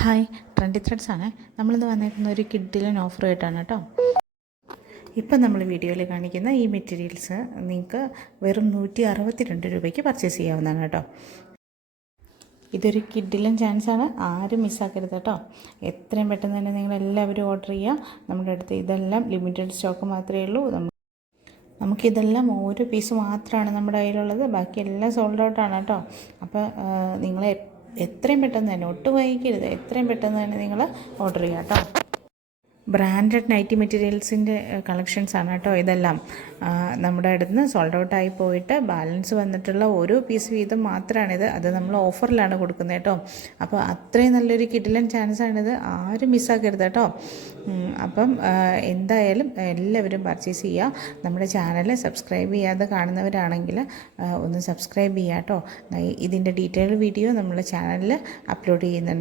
Hi, trendy threads ആണ്. നമ്മളിന്ന് വന്നേക്കുന്ന ഒരു കിഡിലൻ ഓഫർ ആയിട്ടാണ് കേട്ടോ. ഇപ്പം നമ്മൾ വീഡിയോയിൽ കാണിക്കുന്ന ഈ മെറ്റീരിയൽസ് നിങ്ങൾക്ക് വെറും 162 രൂപയ്ക്ക് പർച്ചേസ് ചെയ്യാവുന്നതാണ് കേട്ടോ. ഇതൊരു കിഡിലൻ ചാൻസാണ്, ആരും മിസ്സാക്കരുത് കേട്ടോ. എത്രയും പെട്ടെന്ന് തന്നെ നിങ്ങളെല്ലാവരും ഓർഡർ ചെയ്യുക. നമ്മുടെ അടുത്ത് ഇതെല്ലാം ലിമിറ്റഡ് സ്റ്റോക്ക് മാത്രമേ ഉള്ളൂ. നമുക്കിതെല്ലാം ഓരോ പീസ് മാത്രമാണ് നമ്മുടെ കയ്യിലുള്ളത്, ബാക്കിയെല്ലാം സോൾഡ് ഔട്ടാണ് കേട്ടോ. അപ്പോൾ നിങ്ങൾ എത്രയും പെട്ടെന്ന് തന്നെ, ഒട്ടും വൈകിക്കരുത്, എത്രയും പെട്ടെന്ന് തന്നെ നിങ്ങൾ ഓർഡർ ചെയ്യുക കേട്ടോ. ബ്രാൻഡഡ് നൈറ്റി മെറ്റീരിയൽസിൻ്റെ കളക്ഷൻസാണ് കേട്ടോ ഇതെല്ലാം. നമ്മുടെ അടുത്ത് നിന്ന് സോൾഡ് ഔട്ടായി പോയിട്ട് ബാലൻസ് വന്നിട്ടുള്ള ഓരോ പീസ് വീതം മാത്രമാണിത്. അത് നമ്മൾ ഓഫറിലാണ് കൊടുക്കുന്നത് കേട്ടോ. അപ്പോൾ അത്രയും നല്ലൊരു കിഡിലൻ ചാൻസാണിത്, ആരും മിസ്സാക്കരുത് കേട്ടോ. അപ്പം എന്തായാലും എല്ലാവരും പർച്ചേസ് ചെയ്യുക. നമ്മുടെ ചാനൽ സബ്സ്ക്രൈബ് ചെയ്യാതെ കാണുന്നവരാണെങ്കിൽ ഒന്ന് സബ്സ്ക്രൈബ് ചെയ്യുക കേട്ടോ. ഇതിൻ്റെ ഡീറ്റെയിൽ വീഡിയോ നമ്മുടെ ചാനലിൽ അപ്ലോഡ് ചെയ്യുന്നുണ്ട്.